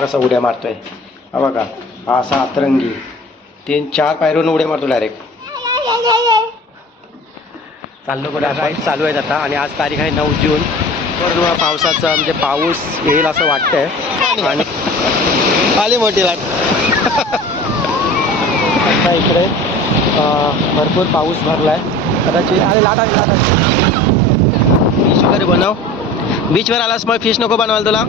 कसा उड्या मारतोय हा बघा. हा असा अतरंगी 3-4 पायरीवरून उड्या मारतो डायरेक्ट. चाललो कुठे राईड चालू आहेत आता आणि आज तारीख आहे 9 जून. पूर्ण पावसाचं म्हणजे पाऊस येईल असं वाटतंय आणि आली मोठी लाट. आता इकडे भरपूर पाऊस भरलाय कदाचित. अरे लाट आली लाट आली. फिश वगैरे बनव. बीचवर आलास मग फिश नको बनवायला तुला.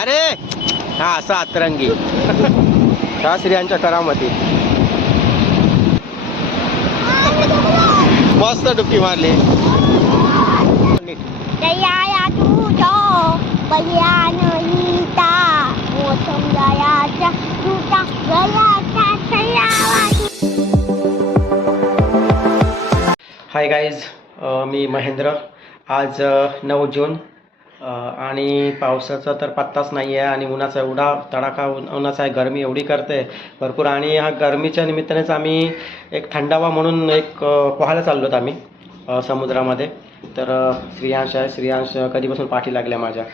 अरे हा असा अतरंगी ह्या स्त्रियांच्या करामती. मस्त डुबकी मारली. हाय गाईज, मी महेंद्र. आज 9 जून आणि पावसाचा तर पत्ताच नाही आहे आणि उन्हाचा एवढा तडाखा उन्हाचा आहे. गरमी एवढी करते भरपूर आणि ह्या गरमीच्या निमित्तानेच आम्ही एक थंडावा म्हणून एक पोहायला चाललो आम्ही समुद्रामध्ये. तर श्रियांश कधीपासून पाठी लागल्या माझ्या.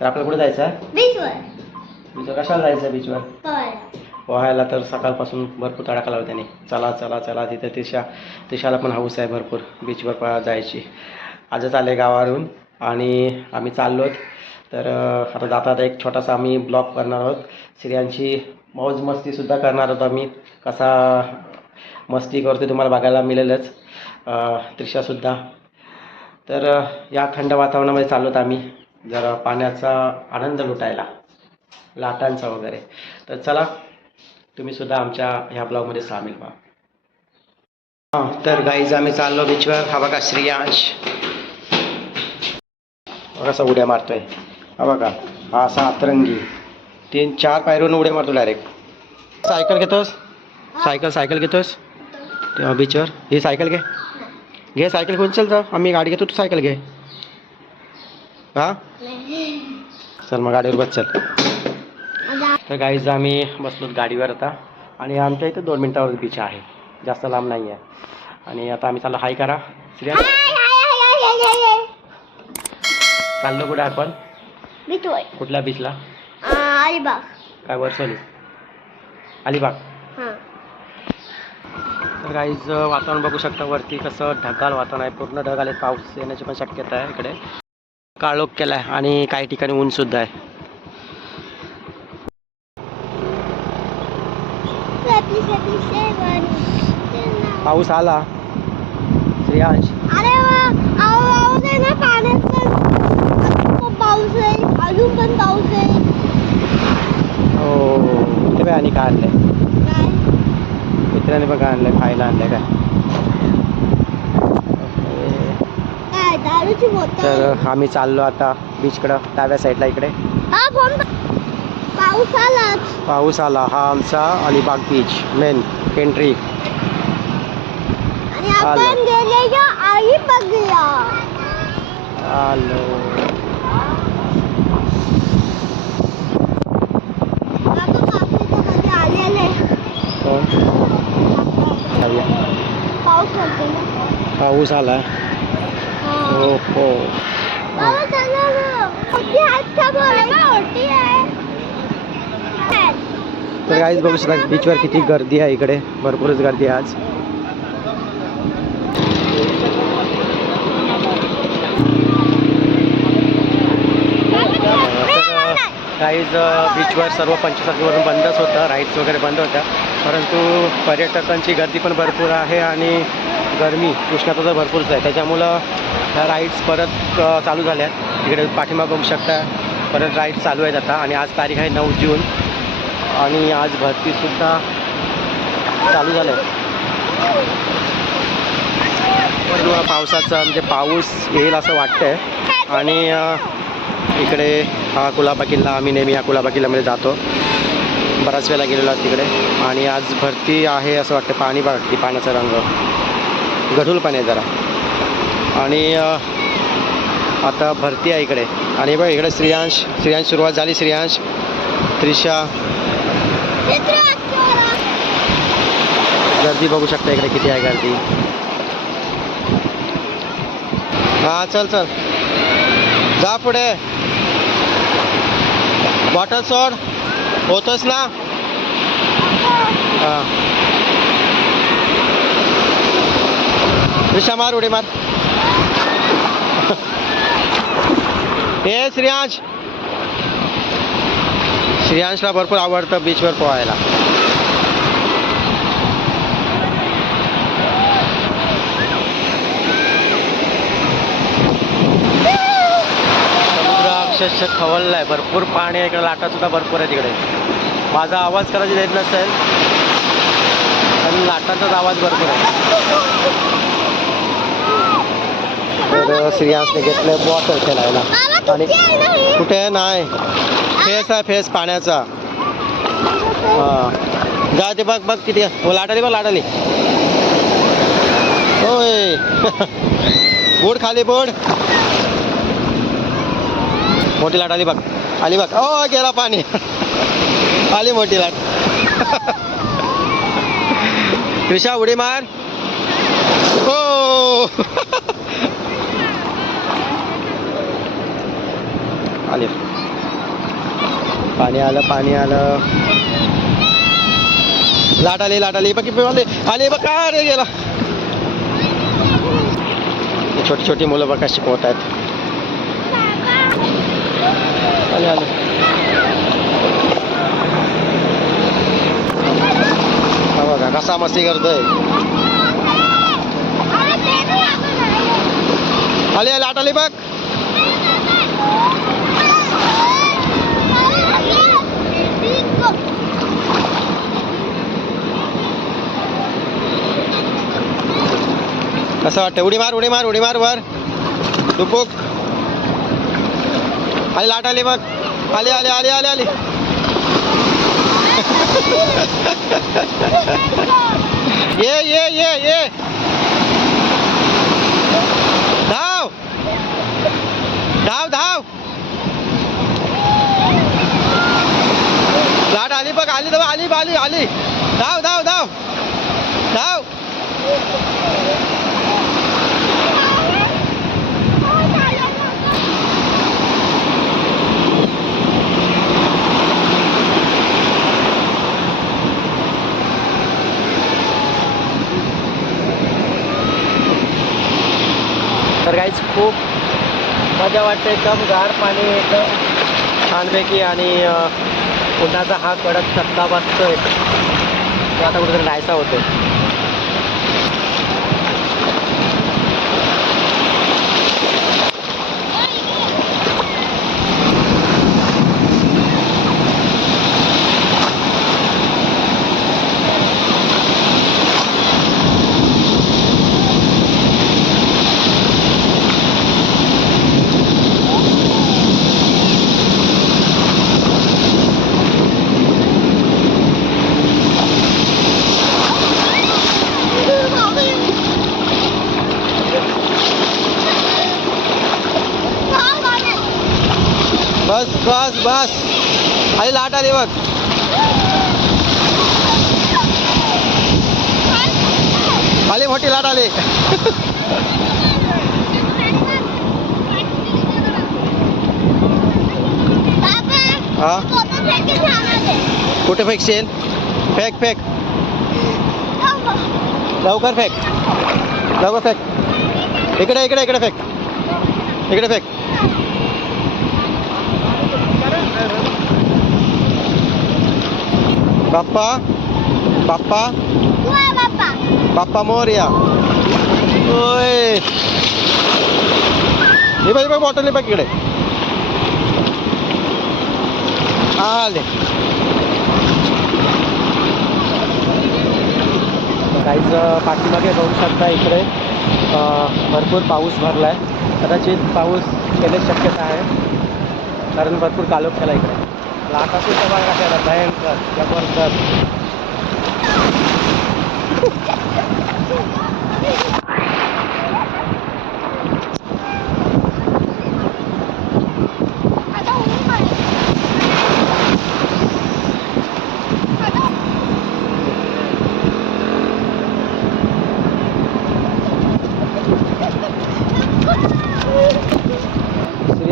तर आपल्याला कुठे जायचं आहे? बीचवर. कशाला जायचं आहे बीचवर? पोहायला. तर सकाळपासून भरपूर तडाखा लावला त्याने. चला चला चला. तिथं तिशाला पण हौस आहे भरपूर बीचवर जायची. आजच आले गावावरून आणि आम्ही चाललोत. तर आता जातात एक छोटासा आम्ही ब्लॉग करणार आहोत. स्त्रियांची मौज मस्तीसुद्धा करणार आहोत आम्ही. कसा मस्ती करतो तुम्हाला बघायला मिळेलच. त्रिशासुद्धा. तर या थंड वातावरणामध्ये चाललोत आम्ही जरा पाण्याचा आनंद लुटायला, लाटांचा वगैरे. तर चला तुम्हीसुद्धा आमच्या ह्या ब्लॉगमध्ये सामील व्हा. तर गाईज आम्ही चाललो बीचवर. हा बघा श्रियांश कसा उड्या मारतोय हा बघा. हा असा अतरंगी 3-4 पायरीवरून उड्या मारतो डायरेक्ट. सायकल घेतोस? सायकल घेतोस तेव्हा बीचवर? ही सायकल घे सायकल घेऊन चल जा. आम्ही गाडी घेतो, तू सायकल घे. हा चल मग गाडीवर बस चल. तर गाईज आम्ही बसलो गाडीवर आता आणि आमच्या इथं 2 मिनिटावर बीच आहे, जास्त लांब नाही आहे. आणि आता आम्ही चाललो हाय करा. चाललो कुठे आपण? बीचवर. कुठल्या बीचला? अलिबाग. काय वर्षाली? अलिबाग. तर गाईज वातावरण बघू शकता वरती कसं ढगाळ वातावरण आहे. पूर्ण ढग आले. पाऊस येण्याची पण शक्यता आहे. इकडे काळोख केला आहे आणि काही ठिकाणी ऊन सुद्धा आहे. पाऊस आला श्रेयांश. अरे आवाज आहे ना पाण्याचा. खूप पाऊस आहे, अजून पण पाऊस आहे. हो ते आणि काय आणलंय? काय मित्राने बघा आणलंय, खायला आणलंय काय? काय दारूची बोतल. तर आम्ही चाललो आता बीचकडं, डाव्या साईडला इकडे. हा फोन. पाऊस आला. हा आमचा अलिबाग बीच मेन एंट्री. आणि आपण गेलेलो अलिबागला. आलो. पाऊस आला. हो हो. तर काहीच बघू शकता बीचवर किती गर्दी आहे. इकडे भरपूरच गर्दी आहे आज. काहीच बीचवर सर्व 25 तारखेवरून बंदच होतं. राईड्स वगैरे बंद होत्या, परंतु पर्यटकांची गर्दी पण भरपूर आहे आणि गरमी उष्णता तर भरपूरच आहे. त्याच्यामुळं ह्या राईड्स परत चालू झाल्या आहेत. इकडे पाठीमाग बघू शकता परत राईड्स चालू आहेत आता. आणि आज तारीख आहे 9 जून आणि आज भरतीसुद्धा चालू झालं आहे. पूर्ण पावसाचं म्हणजे पाऊस येईल असं वाटतंय. आणि इकडे हा कुलाबा किल्ला, आम्ही नेहमी या कुलाबा किल्ल्यामध्ये जातो, बऱ्याच वेळेला गेलेलो आहोत तिकडे. आणि आज भरती आहे असं वाटतं. पाणी बघती, पाण्याचा रंग गढूळ पाणी आहे जरा. आणि आता भरती आहे इकडे. आणि बघ इकडे श्रियांश सुरुवात झाली. श्रियांश, त्रिशा. गर्दी बघू शकता इकडे किती आहे गर्दी. हा चल चल जा पुढे. बॉटल सोड. होतोस ना. हा ऋषा मार उडी मार. हे श्रेयांश. श्रेयांशला भरपूर आवडतं बीचवर पोहायला. समुद्र अक्षरशः खवललाय. भरपूर पाणी आहे इकडे. लाटा सुद्धा भरपूर आहे तिकडे. माझा आवाज कदाचित येत नसेल पण लाटांचाच आवाज भरपूर आहे. तर श्रेयांशने घेतलंय बॉटल खेळायला. आणि कुठे नाही फेस आहे. फेस पाण्याचा. हा जा ते बघ बघ किती हो. लाटाली बघ लाटाली. होय बोट खाली बोट. मोठी लाट आली बघ. आली बघ. ओ गेला पाणी. आली मोठी लाट. ऋषा उडी मार. हो आली. पाणी आलं पाणी आलं. लाट आली बघ आली आली बघ. का रे गेला. छोटी छोटी मुलं बघा शिकवत आहेत. आले आले. हा बघा कसा मस्ती करतोय. आली आली लाट आली बघ. कसं वाटतं. उडी मार उडी मार उडी मार वर. डुबुक. आली लाट आली बघ. आली आली आली आली आली. ये ये ये ये. धाव धाव धाव. लाट आली बघ. आली तर आली आली आली. धाव धाव धाव धाव. तर गाईज खूप मजा वाटते. एकदम गार पाणी एकदम छानपैकी. आणि उन्हाचा हा कडक चटका बसतोय. तो आता कुठेतरी नाहीसा होतो. बस बस बस. आली लाट आली बघ. आली मोठी लाट आली. हा कुठे फेकशील. फेक फेक लवकर फेक. लवकर फेक. इकडे इकडे इकडे फेक. इकडे फेक. बाप्पा बाप्पा बाप्पा मोरया. ओय हे बघ बॉटल बघ इकडे. आले. काहीच पाठीमागे बघू शकता इकडे भरपूर पाऊस भरला आहे. कदाचित पाऊस येण्याची शक्यता आहे कारण भरपूर कालोख केला इकडे. लाटाची सभा टाकायला भयंकर जबरदस्त.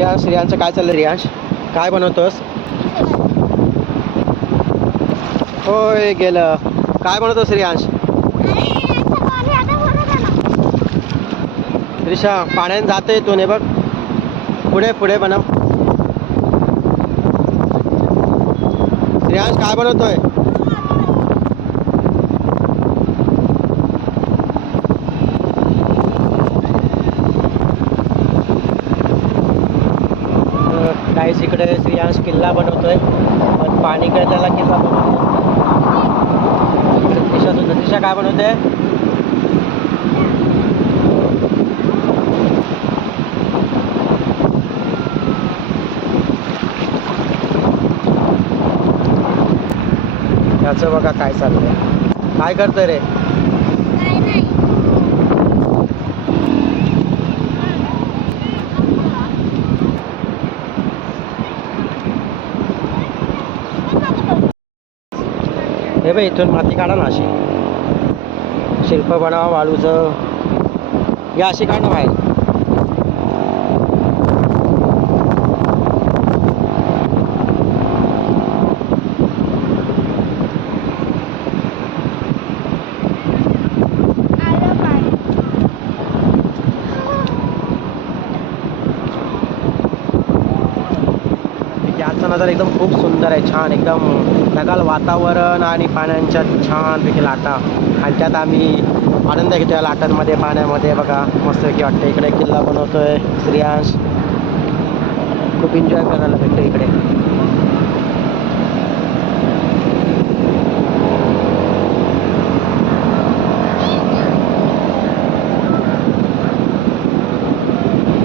श्रियांचं काय चाललं रियांश? काय बनवतोस? होय गेलं. काय बनवतोस रियांश? त्रिशा पाण्याने जाते तू ने बघ. पुढे पुढे बनव. श्रियांश काय बनवतोय? गाईस इकडे श्रियांश किल्ला बनवतोय, पण पाणी काय त्याला किल्ला बनवतोय. त्रिशा सुद्धा. त्रिशा काय बनवते? त्याचं बघा काय चाललंय. काय करतोय रे? हे बाई इथून माती काढा ना अशी. शिल्प बनवा वाळूचं. या अशी काढ ना बाहेर. याचा नजारा एकदम खूप सुंदर आहे, छान एकदम ढगाळ वातावरण आणि पाण्याच्या छानपैकी लाटा, आणि त्यात आम्ही आनंद घेतो या लाटांमध्ये पाण्यामध्ये. बघा मस्तपैकी वाटतं. इकडे किल्ला बनवतोय श्रियांश. खूप एन्जॉय करायला भेटतं इकडे.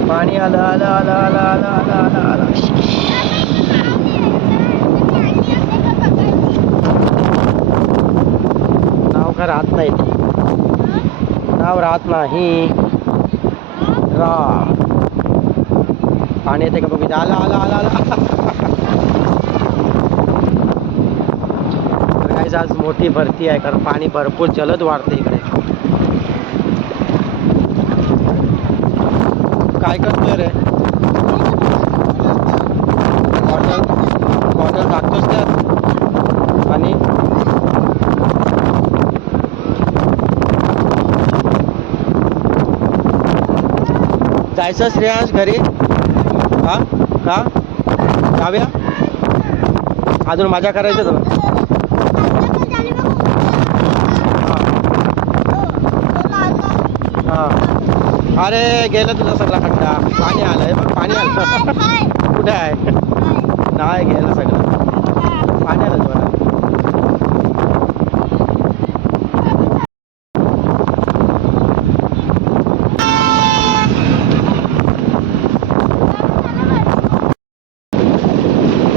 पाणी आलं आलं आलं आलं आलं आलं आलं आलं. नाव का राहत नाही ते. नाव राहत नाही. राम. पाणी येते का बघितलं? आलं आलं आलं आलं. गाईस आज मोठी भरती आहे, कारण पाणी भरपूर जलद वाढते इकडे. काय करतोय रे? बॉटल टाकतोस त्यात आणि जायचं श्रेयांश घरी? हा का जाऊया? अजून मजा करायचं तुला? हां. अरे गेलं तुझा सगळा खड्डा. पाणी आलंय बघ. पाणी आलं. कुठे आहे? नाही गेलं सगळं. पाणी आलं तुला.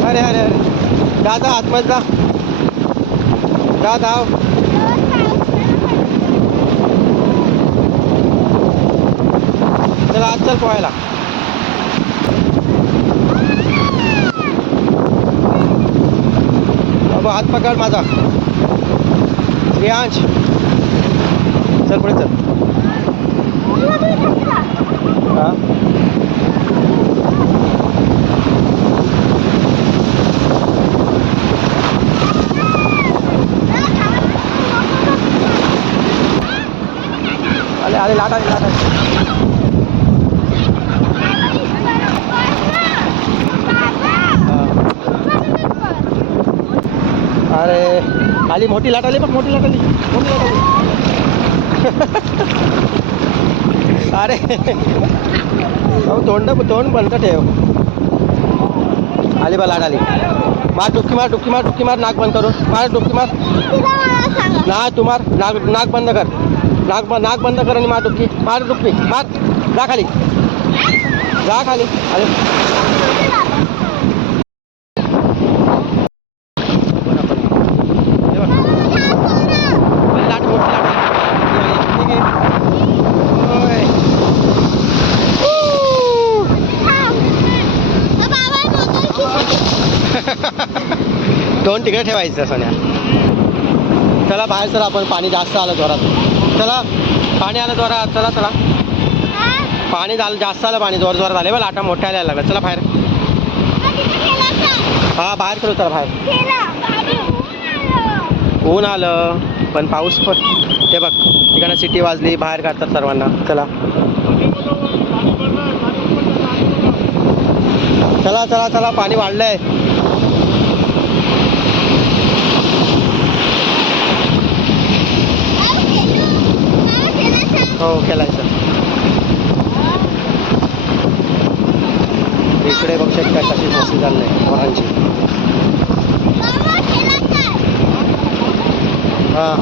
अरे अरे अरे जा जा आतमध्ये जा. जा धाव. चला आज चल पोहायला. बाबा हात पकड माझा. श्रियांश चल पुढे चल. हा आले आले लाट आली लाट आली. अरे आली मोठी लाट आली बघ. मोठी लाट आली. मोठी लाट आली. अरे तोंड बंद ठेव. आली बा लाट आली. मार डुबकी मार डुबकी मार डुबकी मार. नाक बंद करून मार डुबकी मार. नाही तू मार. नाक बंद कर. नाक बंद कर आणि मार डुबकी. मार डुबकी मार. जा खाली. जा खाली. अरे लाट मोठी लाट ठीक आहे. दोन तिकडे ठेवायचं सोन्या. चला बाहेर चला आपण. पाणी जास्त आलं जोरात. चला पाणी आलं जोरात. चला चला. पाणी झालं, जास्त आलं पाणी, जोर जोरात आले बघ, लाटा मोठ्या यायला लागला. चला बाहेर. हा बाहेर खेळू, चला बाहेर. ऊन आलं पण पाऊस पण, ते बघ तिकडनं सिटी वाजली, बाहेर काढतात सर्वांना. चला चला चला चला, पाणी वाढलंय. हो खेळायचं. इकडे बघ शकता कशी मस्ती चाललंय पोरांची. हां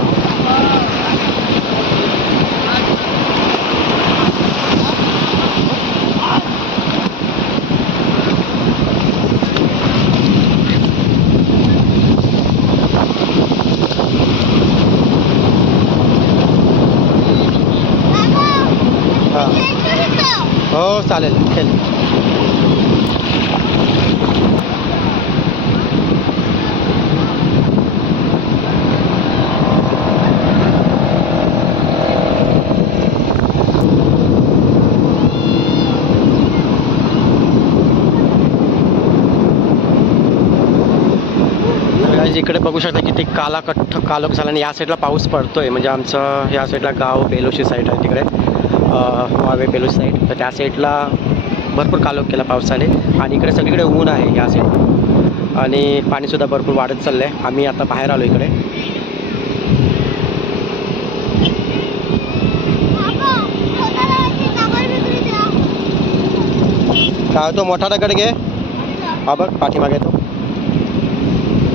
हां हो चालेल, खेळ. इकडे बघू शकता किती कालोख झाला आणि या साईडला पाऊस पडतोय. म्हणजे आमचं या साईडला गाव बेलोशी साईड आहे, तिकडे वावे बेलोशी साईड, तर त्या साईडला भरपूर कालोख केला पावसाने. आणि इकडे सगळीकडे ऊन आहे या साईड, आणि पाणीसुद्धा भरपूर वाढत चाललं आहे. आम्ही आता बाहेर आलो इकडे. काय तो मोठा दगड घे, हा बघ पाठीमागे तो.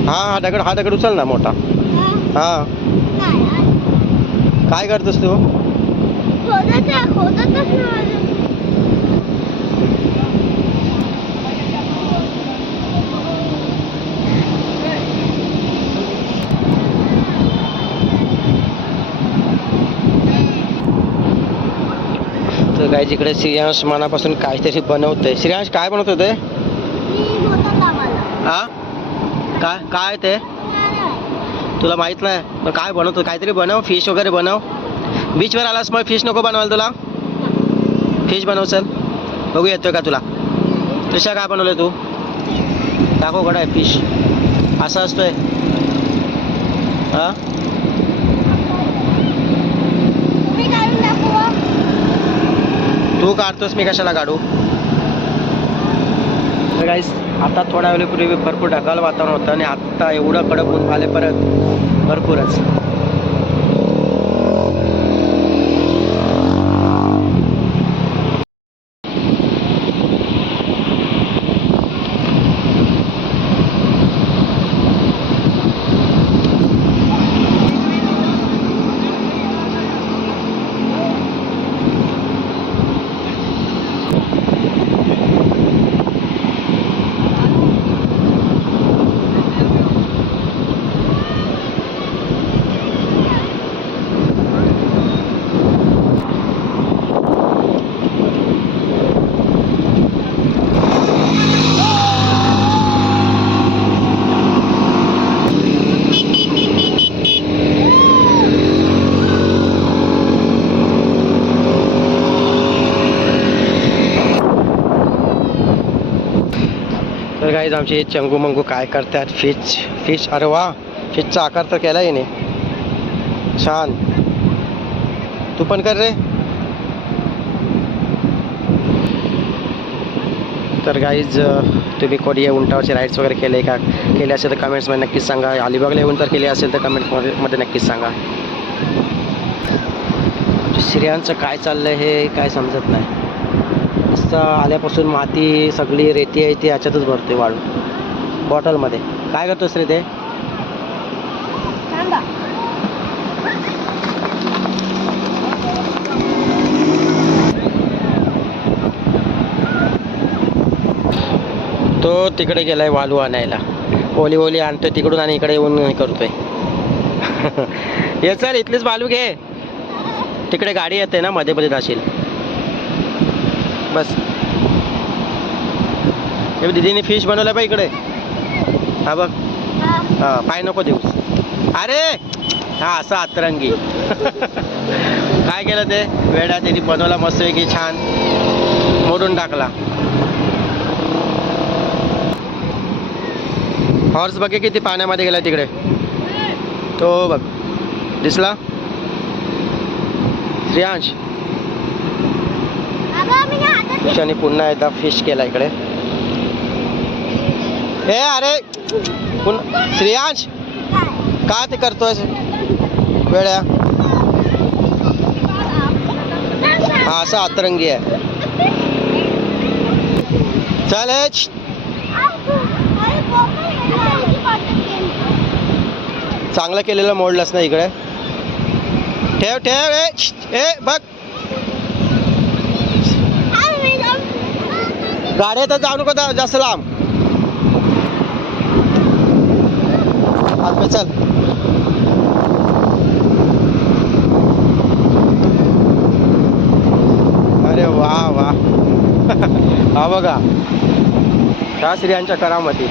हा दगड उचल ना मोठा. हा काय करतोस तू? तर काय जिकडे श्रेयांश मनापासून काहीतरी बनवतोय. श्रेयांश काय बनवत होते? हा काय ते तुला माहित नाही? मग काय बनवतो? काहीतरी बनव, फिश वगैरे बनव. बीचवर आलास मग फिश नको बनवायला तुला? फिश बनव चल, बघू येतोय का तुला. तशा काय बनवलंय तू? दाखव गडा आहे फिश, असा असतोय. हा तू काढतोस, मी कशाला काढू? गाईस आता थोड्या वेळेपूर्वी भरपूर ढगाळ वातावरण होतं आणि आत्ता एवढं कडक ऊन आले परत, भरपूरच. तर गाईज आमचे चंगू मंगू काय करतात? फिश. अरे वा, फिशचा आकार तर केला येणे छान. तू पण कर रे. तर गाईज तुम्ही कोणी उंटावरचे राईड्स वगैरे केले असेल तर कमेंट्समध्ये नक्कीच सांगा. अलिबागला येऊन तर केले असेल तर कमेंट्समध्ये नक्कीच सांगा. श्रेयांचं काय चाललं आहे हे काय समजत नाही. नुसतं आल्यापासून माती सगळी रेती आहे ती याच्यातच भरते वाळू बॉटलमध्ये. काय करतोस रे ते? तो तिकडे गेलाय वाळू आणायला. ओली आणतोय तिकडून आणि इकडे येऊन हे करतोय. ये चल इथलीच वाळू घे, तिकडे गाडी येते ना, मध्ये मध्ये जाशील. बस हे दीदीने फिश बनवलं बा इकडे. हा बघ, हा पाय नको देऊस. अरे हा असा अतरंगी. काय केलं ते वेड्या, त्यांनी बनवला मस्त की छान. मोडून टाकला. हॉर्स बघे किती पाण्यामध्ये गेला तिकडे. तो बघ दिसला श्रेयांश. ईशाने पुन्हा एकदा फिश केला इकडे. ए अरे श्रेयांश का ते करतोय वेळ्या. हा असा अतरंगी आहे. चल चांगलं केलेलं मोडलंस ना इकडे. ठेव ठेव ए बघ गाड्या तर जाऊ नको जास्त लांब. आत चल. अरे वा वा. हा बघा त्या स्त्रियांच्या करामती.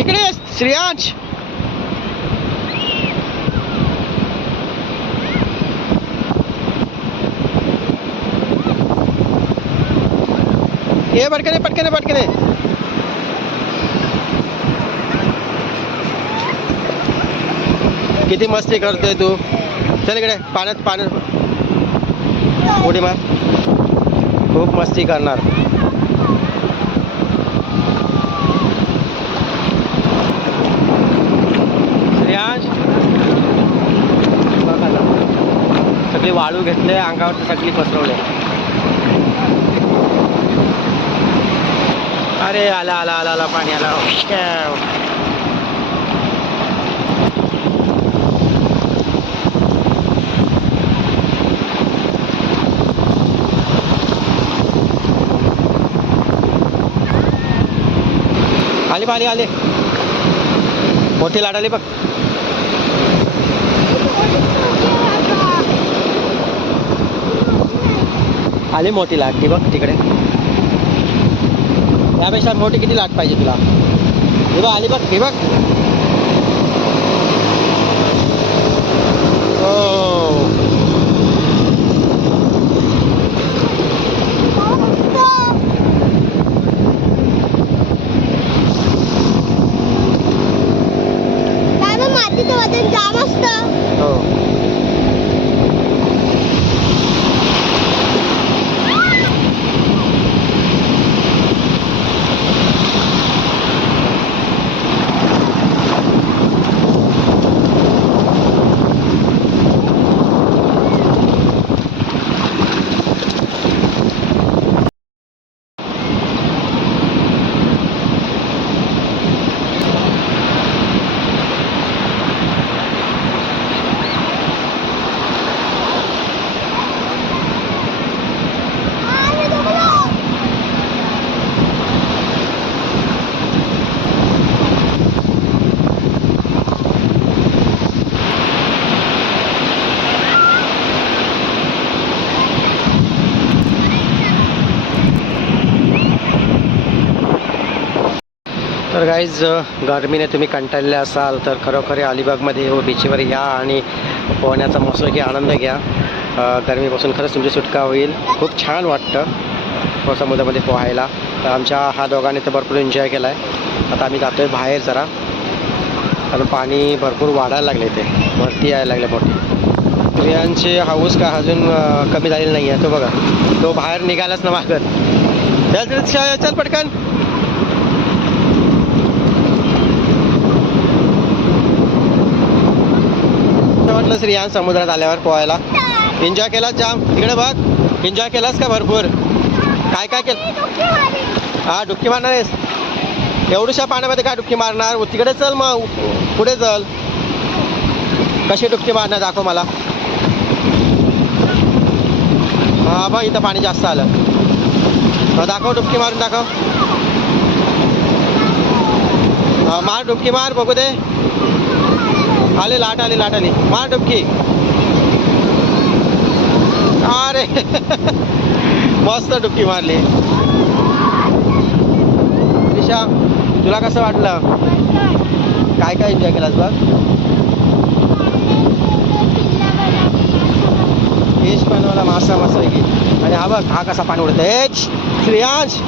इकडे श्रेयांश. ये पटकने पटकने पटकने. किती मस्ती करतोय तू. चल इकडे पाण्यात पाण्यात उडी मार. खूप मस्ती करणार. श्रेयांश बघा सगळी वाळू घेतले अंगावर सगळी पसरवले. अरे आला आला आला आला पाणी आला. आली पाणी आले. मोठी लाट आली बघ. आली मोठी लाट ती बघ तिकडे. यापेक्षा मोठी किती लाट पाहिजे तुला. हे बघ आली बघ. हे बघ मातीचं वजन जाम असतं. हो तर गाईज गरमीने तुम्ही कंटाळले असाल तर खरोखर अलिबागमध्ये व बीचवर या आणि पोहण्याचा मस्तपैकी आनंद घ्या. गरमीपासून खरंच तुमची सुटका होईल. खूप छान वाटतं समुद्रामध्ये पोहायला. तर आमच्या हा दोघांनी तर भरपूर एन्जॉय केला आहे. आता आम्ही जातो आहे बाहेर जरा कारण पाणी भरपूर वाढायला लागले. ते भरती यायला लागले मोठी. स्त्रियांची हाऊस का अजून कमी झालेली नाही आहे. तो बघा तो बाहेर निघालाच ना मागत. चल चल पटकन. वाटलं श्रेयांश समुद्रात आल्यावर पोहायला एन्जॉय केलास जाम. इकडे बघ एन्जॉय केलास का भरपूर. काय काय केलं. हा डुबकी मारणार आहेस. एवढ्याशा पाण्यामध्ये काय डुबकी मारणार. तिकडे चल मग पुढे चल. कशी डुबकी मारणार दाखव मला. हा बघ इथं पाणी जास्त आलं. दाखव डुबकी मारून दाखव. हा मार डुबकी मार बघू दे. आली लाट आली लाट आली. मार डुबकी. अरे मस्त डुबकी मारली. ईशा तुला कसं वाटलं. काय काय एन्जॉय केलास बघ? फिश बनवायला मासा मस्त आहे की. आणि हा बघ हा कसा पाणी उडतोय श्रेयांश.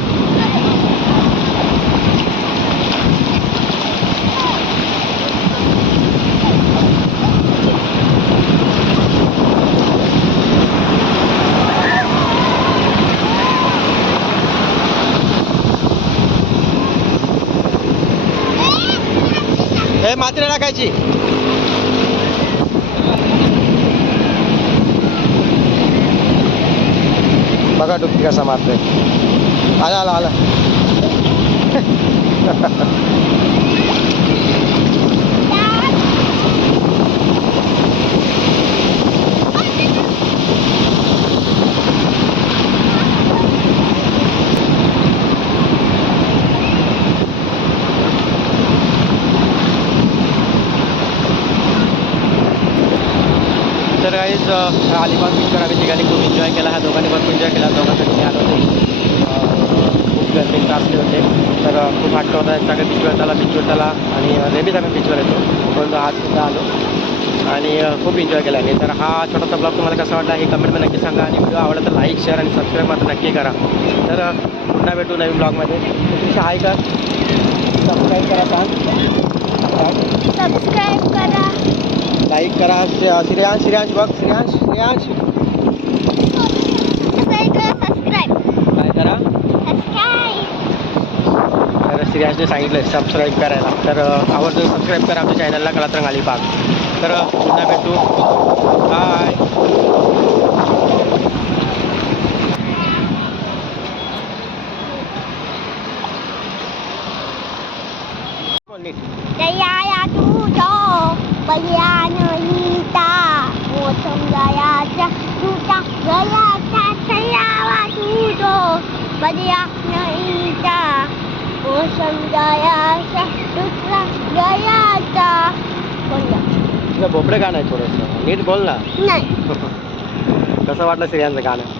हे माती नाही टाकायची. बघा डुबकी कसा मारतोय. आला आला आला. तर गाईज अलिबाग बीचवर आम्ही ठिकाणी खूप एन्जॉय केला. ह्या दोघांनी भरपूर एन्जॉय केला. दोघांसाठी मी आलो होते. खूप गर्मी त्रासले होते. तर खूप हट्ट होता सगळे बीचवर चला आणि नेहमीच आम्ही बीचवर येतो. पण आजसुद्धा आलो आणि खूप एन्जॉय केला मी. तर हा छोटासा ब्लॉग तुम्हाला कसा वाटला हे कमेंटमध्ये नक्की सांगा. आणि व्हिडिओ आवडला तर लाईक शेअर आणि सबस्क्राईब मात्र नक्की करा. तर पुन्हा भेटू नवीन ब्लॉगमध्ये. तुमची हाय कर, सबस्क्राईब करा, सबस्क्राईब करा, लाईक करा. श्रेयांश बघ श्रेयांश सबस्क्राईब काय करा. तर श्रेयांशने सांगितलं सबस्क्राईब करायला. तर आवडतं सबस्क्राईब करा आमच्या चॅनलला कलात्रंग अलिबाग. तर पुन्हा भेटू. बाय. जया तुझो बलियानहिता मोसम जयाचा तुझा गयाचा छयावा तुझो बलियानहिता मोसम जयाचा तुझा गयाचा. तुझं भोपळे गाणं आहे थोडंसं नीट बोल ना. नाही कसं वाटलं श्रेयांचं गाणं?